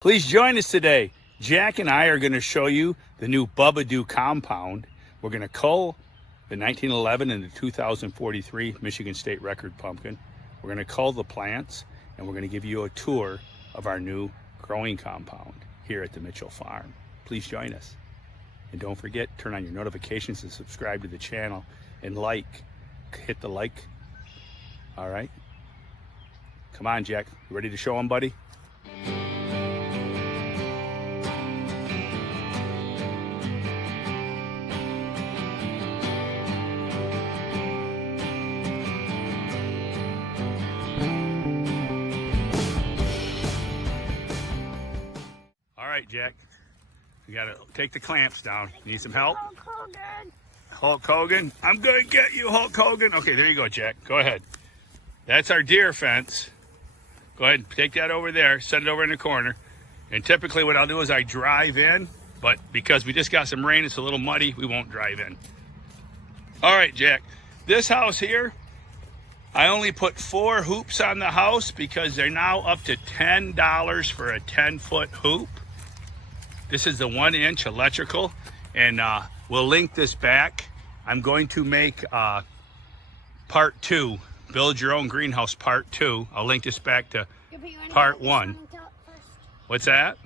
Please join us today. Jack and I are going to show you the new Bubba Doo compound. We're going to cull the 1911 and the 2043 Michigan State Record pumpkin. We're going to cull the plants, and we're going to give you a tour of our new growing compound here at the Mitchell Farm. Please join us. And don't forget, turn on your notifications and subscribe to the channel and hit the like. All right? Come on, Jack. You ready to show them, buddy? All right, Jack, you gotta take the clamps down. You need some help? Hulk Hogan. Hulk Hogan? I'm gonna get you, Hulk Hogan. Okay, there you go, Jack. Go ahead. That's our deer fence. Go ahead and take that over there, set it over in the corner. And typically what I'll do is I drive in, but because we just got some rain, it's a little muddy, we won't drive in. All right, Jack, this house here, I only put 4 hoops on the house because they're now up to $10 for a 10-foot hoop. This is the 1-inch electrical, and we'll link this back. I'm going to make part 2, build your own greenhouse part 2. I'll link this back to part 1. What's that?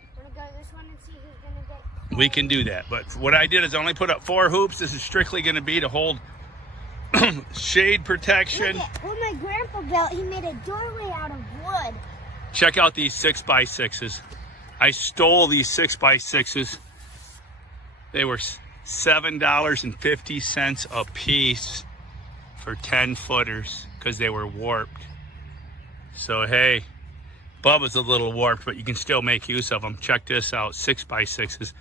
We can do that, but what I did is I only put up 4 hoops. This is strictly going to be to hold shade protection. Look at what my grandpa built. He made a doorway out of wood. Check out these 6x6s. I stole these 6x6s. They were $7.50 a piece for 10 footers because they were warped. So hey, Bubba's a little warped, but you can still make use of them. Check this out, 6x6s.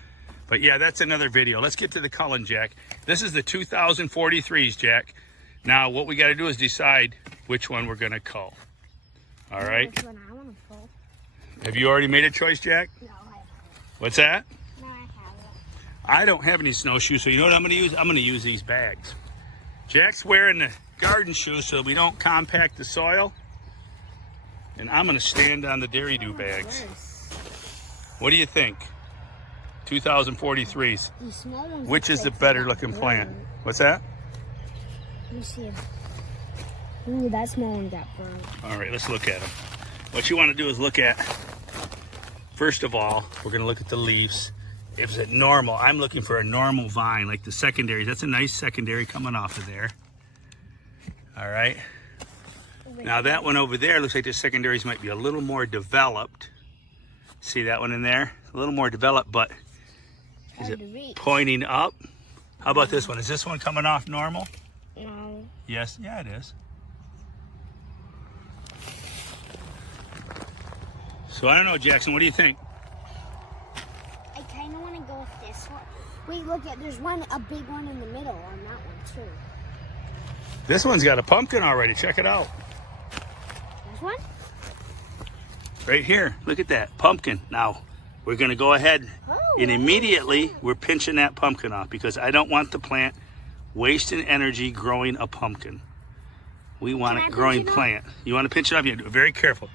But yeah, that's another video. Let's get to the culling, Jack. This is the 2043s, Jack. Now what we got to do is decide which one we're going to cull. All right. Which one I want to pull. Have you already made a choice, Jack? No, I haven't. What's that? No, I haven't. I don't have any snowshoes, so you know what I'm going to use? I'm going to use these bags. Jack's wearing the garden shoes so we don't compact the soil. And I'm going to stand on the Dairy Doo bags. What do you think? 2043s. These small ones. Which is the better looking plant? What's that? Let me see. Ooh, that small one got burned. All right, let's look at them. What you want to do is look at, first of all, we're going to look at the leaves. If it's normal, I'm looking for a normal vine, like the secondaries. That's a nice secondary coming off of there. All right. Now that one over there looks like the secondaries might be a little more developed. See that one in there? A little more developed, but is it pointing up? How about this one? Is this one coming off normal? No. Yes, yeah, it is. So I don't know, Jackson, what do you think? I kind of want to go with this one. Wait, look at, there's a big one in the middle on that one too. This one's got a pumpkin already. Check it out. This one? Right here. Look at that pumpkin. Now we're going to go ahead and immediately we're pinching that pumpkin off because I don't want the plant wasting energy growing a pumpkin. We want a growing plant. You want to pinch it off? You do it very careful.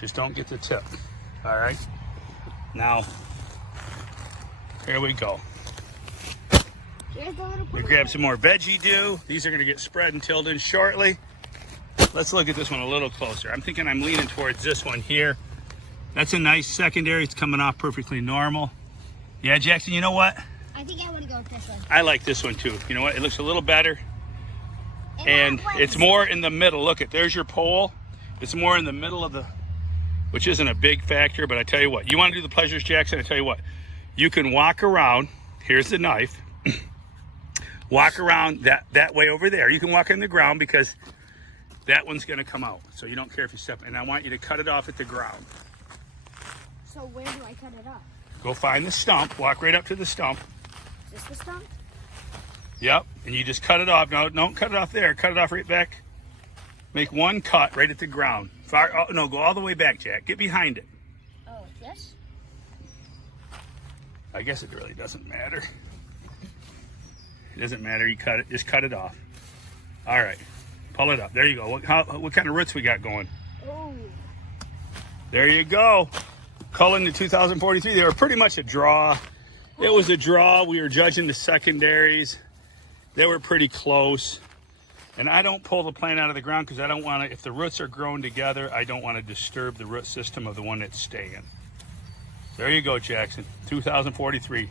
Just don't get the tip. All right. Now, here we go. We grab some more veggie dew. These are going to get spread and tilled in shortly. Let's look at this one a little closer. I'm thinking I'm leaning towards this one here. That's a nice secondary. It's coming off perfectly normal. Yeah, Jackson, you know what? I think I want to go with this one. I like this one too. You know what? It looks a little better. And it's more in the middle. Look, there's your pole. It's more in the middle of the, which isn't a big factor, but I tell you what, you want to do the pleasures, Jackson? I tell you what, you can walk around. Here's the knife. Walk around that way over there. You can walk on the ground because that one's going to come out. So you don't care if you step. And I want you to cut it off at the ground. So where do I cut it off? Go find the stump. Walk right up to the stump. Is this the stump? Yep. And you just cut it off. No, don't cut it off there. Cut it off right back. Make one cut right at the ground. No, go all the way back, Jack. Get behind it. Oh, yes? I guess it really doesn't matter. It doesn't matter. You cut it. Just cut it off. All right. Pull it up. There you go. What kind of roots we got going? Oh. There you go. culling the 2043. They were pretty much a draw. It was a draw. We were judging the secondaries. They were pretty close. And I don't pull the plant out of the ground because I don't want to, if the roots are growing together, I don't want to disturb the root system of the one that's staying. There you go, Jackson. 2043.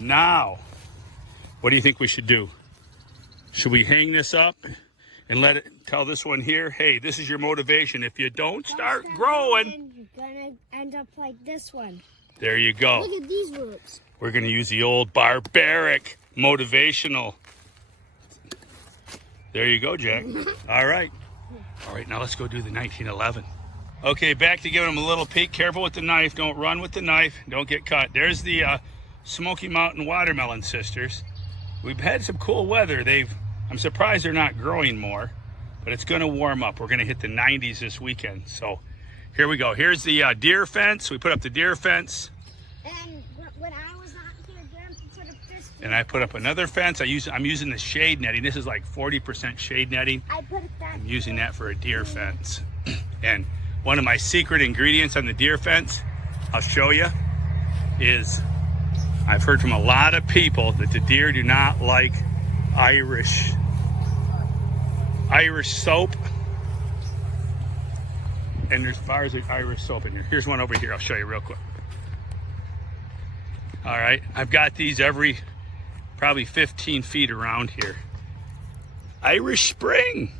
Now, what do you think we should do? Should we hang this up and let it tell this one here, hey, this is your motivation. If you don't start growing, you're gonna end up like this one. There you go. Look at these roots. We're gonna use the old barbaric motivational. There you go, Jack. All right. All right, now let's go do the 1911. Okay, back to giving them a little peek. Careful with the knife. Don't run with the knife. Don't get cut. There's the Smokey Mountain watermelon sisters. We've had some cool weather. I'm surprised they're not growing more, but it's going to warm up. We're going to hit the 90s this weekend. So here we go. Here's the deer fence. We put up the deer fence. And when I was not here, Grandpa put up this. And I put up another fence. I'm using the shade netting. This is like 40% shade netting. I put that. I'm using that for a deer fence. And one of my secret ingredients on the deer fence, I'll show you, is I've heard from a lot of people that the deer do not like Irish soap. And there's bars of Irish soap in here. Here's one over here. I'll show you real quick. All right. I've got these every probably 15 feet around here. Irish Spring.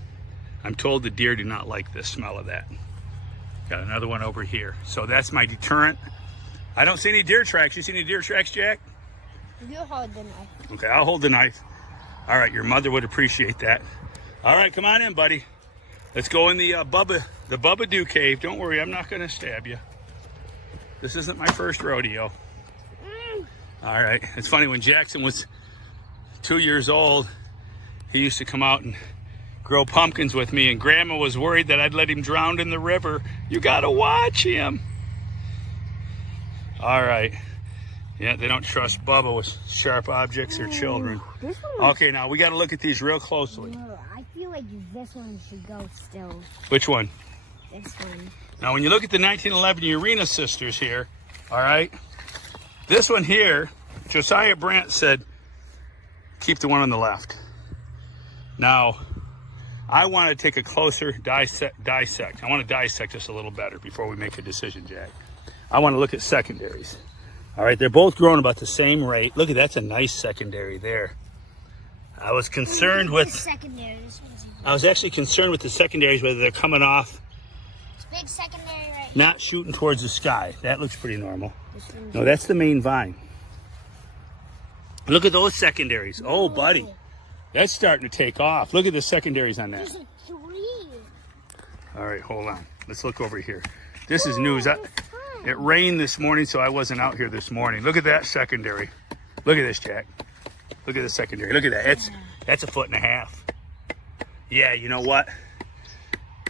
I'm told the deer do not like the smell of that. Got another one over here. So that's my deterrent. I don't see any deer tracks. You see any deer tracks, Jack? You hold the knife. Okay, I'll hold the knife. All right, your mother would appreciate that. All right, come on in, buddy. Let's go in the Bubba Doo Cave. Don't worry, I'm not going to stab you. This isn't my first rodeo. All right, it's funny, when Jackson was 2 years old, he used to come out and grow pumpkins with me, and Grandma was worried that I'd let him drown in the river. You got to watch him. All right. Yeah, they don't trust Bubba with sharp objects or children. Okay, now we got to look at these real closely. I feel like this one should go still. Which one? This one. Now, when you look at the 1911 Urena sisters here, all right, this one here, Josiah Brandts said, keep the one on the left. Now, I want to take a closer dissect. I want to dissect this a little better before we make a decision, Jack. I want to look at secondaries. All right, they're both growing about the same rate. Look at that's a nice secondary there. I was concerned with I was actually concerned with the secondaries, whether they're coming off. It's big secondary right not shooting towards the sky. That looks pretty normal. No, that's the main vine. Look at those secondaries. Oh, buddy. That's starting to take off. Look at the secondaries on that. There's like 3. All right, hold on. Let's look over here. This is news. It rained this morning, so I wasn't out here this morning. Look at that secondary. Look at this, Jack. Look at the secondary. Look at that. That's 1.5 feet. Yeah, you know what?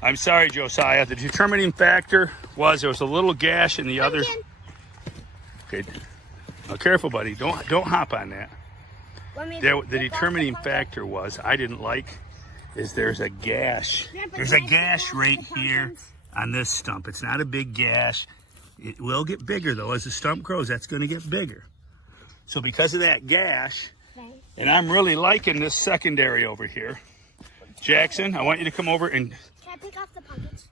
I'm sorry, Josiah. The determining factor was there was a little gash in the other. Okay. Now, careful, buddy. Don't hop on that. The determining factor was I didn't like is there's a gash. There's a gash right here on this stump. It's not a big gash. It will get bigger, though. As the stump grows, that's going to get bigger. So because of that gash, and I'm really liking this secondary over here. Jackson, I want you to come over and... Can I pick off the pumpkins?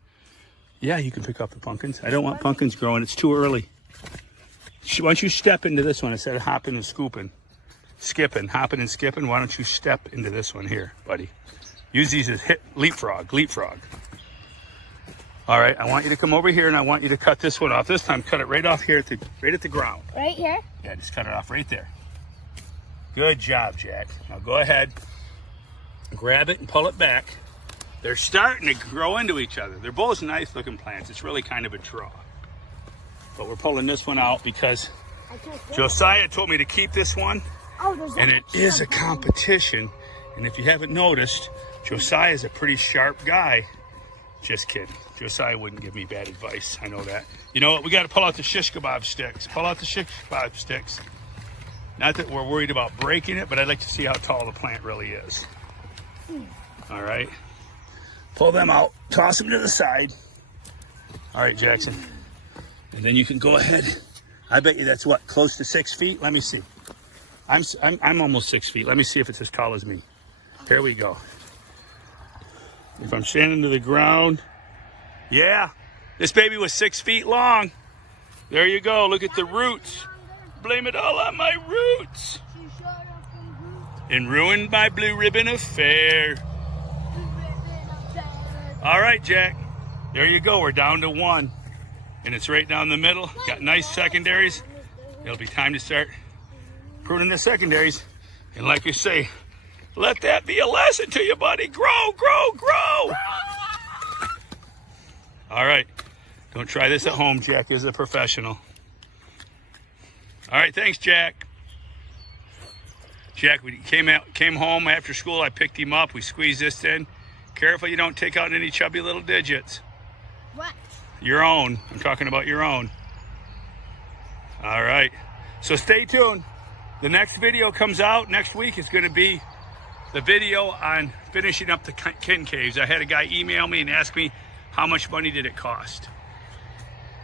Yeah, you can pick off the pumpkins. I don't want pumpkins growing. It's too early. Once you step into this one, instead of hopping and scooping, hopping and skipping, why don't you step into this one here, buddy? Use these as leapfrog. All right, I want you to come over here, and I want you to cut this one off. This time, cut it right off here, right at the ground. Right here? Yeah, just cut it off right there. Good job, Jack. Now go ahead, grab it and pull it back. They're starting to grow into each other. They're both nice-looking plants. It's really kind of a draw. But we're pulling this one out because Josiah told me to keep this one. And it is a competition. And if you haven't noticed, Josiah is a pretty sharp guy. Just kidding. Josiah wouldn't give me bad advice. I know that. You know what? We got to pull out the shish kebab sticks. Pull out the shish kebab sticks. Not that we're worried about breaking it, but I'd like to see how tall the plant really is. All right. Pull them out. Toss them to the side. All right, Jackson. And then you can go ahead. I bet you that's what, close to 6 feet? Let me see. I'm almost 6 feet. Let me see if it's as tall as me. Here we go. If I'm standing to the ground, yeah, this baby was 6 feet long. There you go. Look at the roots. Blame it all on my roots. And ruined my blue ribbon affair. All right, Jack. There you go. We're down to 1. And it's right down the middle. Got nice secondaries. It'll be time to start pruning the secondaries. And like you say, let that be a lesson to you, buddy. Grow, grow, grow. All right. Don't try this at home. Jack is a professional. All right. Thanks, Jack. Jack, we came home after school. I picked him up. We squeezed this in. Careful you don't take out any chubby little digits. What? Your own. I'm talking about your own. All right. So stay tuned. The next video comes out next week. Is going to be the video on finishing up the kitten caves. I had a guy email me and ask me how much money did it cost.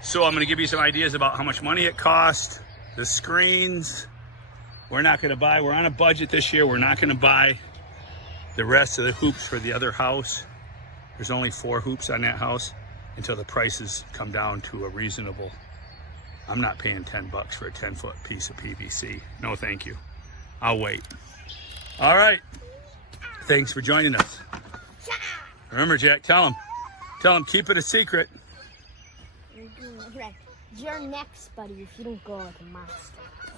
So I'm going to give you some ideas about how much money it cost, the screens. We're not going to buy, we're on a budget this year. We're not going to buy the rest of the hoops for the other house. There's only 4 hoops on that house until the prices come down to a reasonable. I'm not paying $10 for a 10-foot piece of PVC. No, thank you. I'll wait. All right. Thanks for joining us. Remember, Jack, tell him, keep it a secret. You're next, buddy, if you don't go like a monster.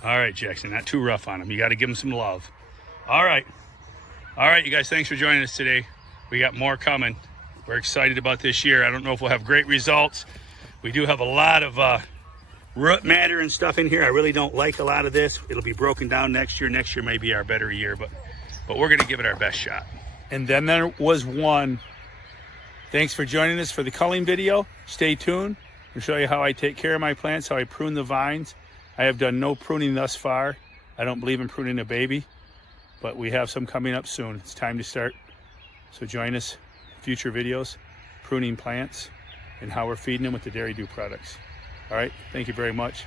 All right, Jackson, not too rough on him. You got to give him some love. All right. All right, you guys, thanks for joining us today. We got more coming. We're excited about this year. I don't know if we'll have great results. We do have a lot of root matter and stuff in here. I really don't like a lot of this. It'll be broken down next year. Next year may be our better year, but we're going to give it our best shot. And then there was one. Thanks for joining us for the culling video. Stay tuned. I'll show you how I take care of my plants, how I prune the vines. I have done no pruning thus far. I don't believe in pruning a baby, but we have some coming up soon. It's time to start. So join us in future videos, pruning plants and how we're feeding them with the Dairy Dew products. All right, thank you very much.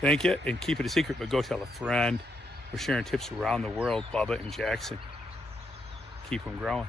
Thank you, and keep it a secret, but go tell a friend. We're sharing tips around the world, Bubba and Jackson. Keep them growing.